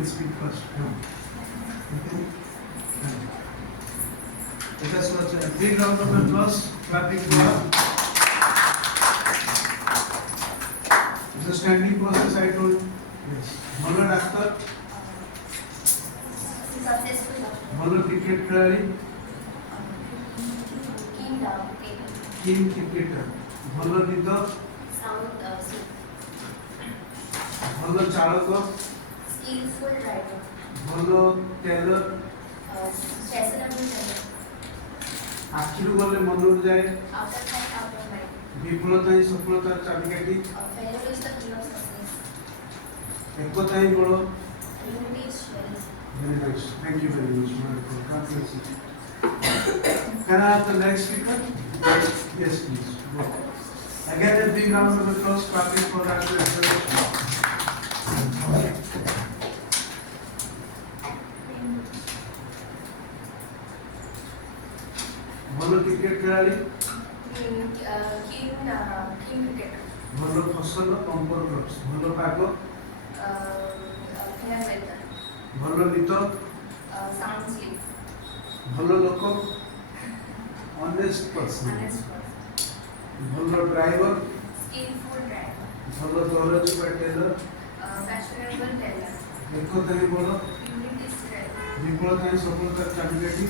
can speak first. Okay. Let us watch a big round of applause. Clapping for her. It's a standing process, I told you. Yes. Bolo doctor, Successful. bolo cricket খেলাড়ি, Keen down. Taken. King cricketer, ভালো নিত, Sound. ভালো চালক, Skillful driver. ভালো Taylor, Stressable driver. আখিরু বলে মনোর যায়, After that, after mind. বিফলতাই সফলতার চাবিকাঠি, Failure is the key of success. একতাই বড়। Unity is very. Very nice. Thank you very much. Wonderful. God bless you. Can I have the next speaker? Yes, please. Go. Again, a big round of applause. Clapping for that. ভালো cricket খেলাড়ি, Keen cricketer. ভালো ফসল কম্পর crops, ভালো পাগ, Fair weather. ভালো নিত, Sound sleep. ভালো লোক, honest person, Honest person. ভালো ড্রাইভার, Skillful driver. ভালো দৌড়াচ্ছি বা টেলর, Fashionable teller. একতাই বড়, Unity is driver. বিফলতায় সফলতার চাবিকাঠি,